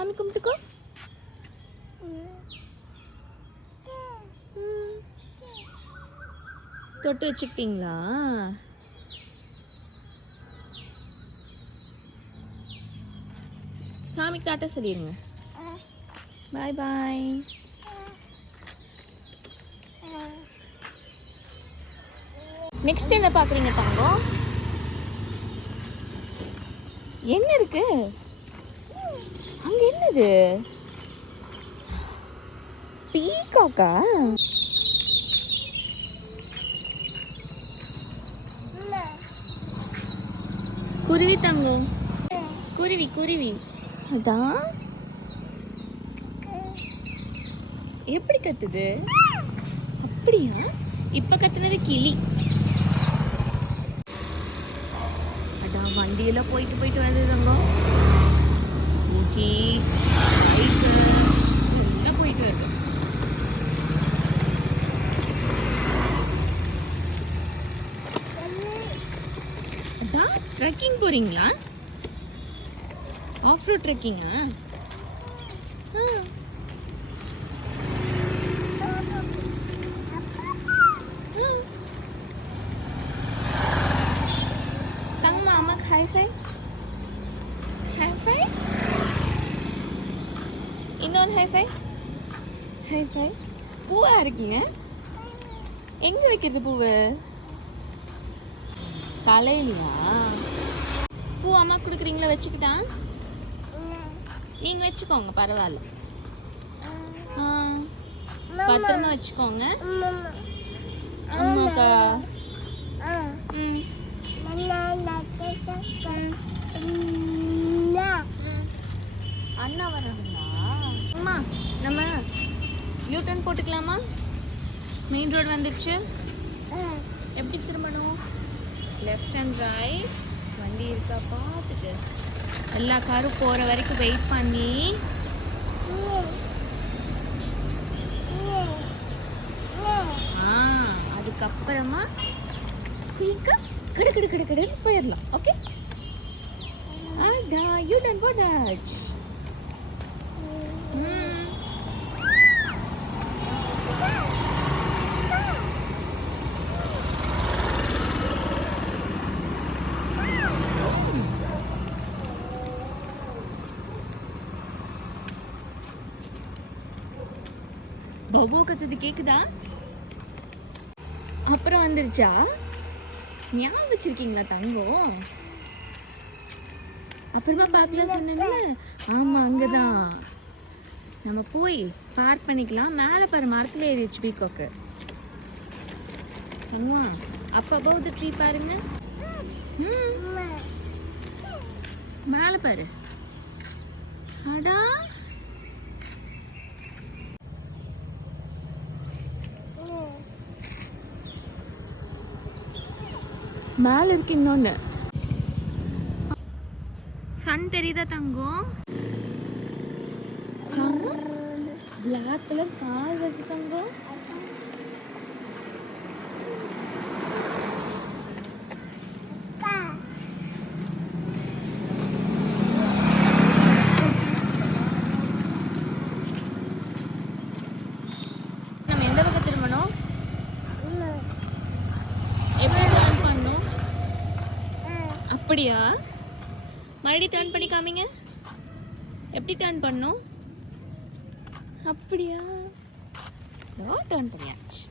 சாமி கும்பிட்டுக்கோ. தொட்டு வச்சுக்கிட்டீங்களா? சாமிக்கு டாட்டா சொல்லிடுங்க. பாய் பாய். நெக்ஸ்ட் என்ன பார்க்குறீங்க தங்கம்? என்ன இருக்கு அங்க? என்னது? பீகாக்கா? குருவி தங்கம், குருவி குருவி. அதான் எப்படி கத்துது? அப்படியா? இப்ப கத்துனது கிளி. அதான் வண்டியெல்லாம் போயிட்டு போயிட்டு வருது தங்கம். ஸ்கூட்டி, பைக்கு எல்லாம் போயிட்டு வருது. அதான் ட்ரெக்கிங் போறீங்களா? Of road ட்ரெக்கிங்கா? தங்கம்மா அம்மாக்கு ஹை ஃபை. High five. இன்னொரு ஹை ஃபை. High five. பூவா இருக்கீங்க? எங்க வைக்கிறது பூவு? தலையிலையா? பூ அம்மா கொடுக்குறீங்களா? வச்சுக்கிட்டா நீங்க வச்சுக்கோங்க, பரவாயில்ல. பத்திரமா வச்சுக்கோங்க. அம்மாக்கா அண்ணா வராங்களா? அம்மா நம்ம யூ-டர்ன் போட்டுக்கலாமா? மெயின் ரோடு வந்துடுச்சு. எப்படி திரும்பணும்? Left and right. வண்டி இருக்கா பார்த்துட்டு எல்லா காரும் போகிற வரைக்கும் வெயிட் பண்ணி அதுக்கப்புறமா குயிக்கா கடு கடு கடு கடுன்னு போயிடலாம். ஓகே, யூ டன் போட்டாச்சு. பபு கத்துது கேக்குதா? அப்புறம் வந்துருச்சா? ஞாபகம் வச்சிருக்கீங்களா தங்கம்? அப்புறமா பார்க்கல சொன்னீங்கல்ல? ஆமா, அங்கதான் நம்ம போய் பார்க் பண்ணிக்கலாம். மேல பாரு, மரத்துல ஏறிச்சு பீகாக்கு. அம்மா அப்ப above the tree பாருங்க. மேல பாரு. அடா, மேல இருக்கு இன்னொன்னு. சன் தெரியுதா தங்கம்? பிளாக் கலர் கார் வருது தங்கம். நம்ம எந்த பக்கம் திரும்பணும்? எப்படி டர்ன் பண்ணணும்? அப்படியா? மறுபடியும் டர்ன் பண்ணி காமிங்க. எப்படி டர்ன் பண்ணணும்? அப்படியா? டர்ன் பண்ணியாச்சு.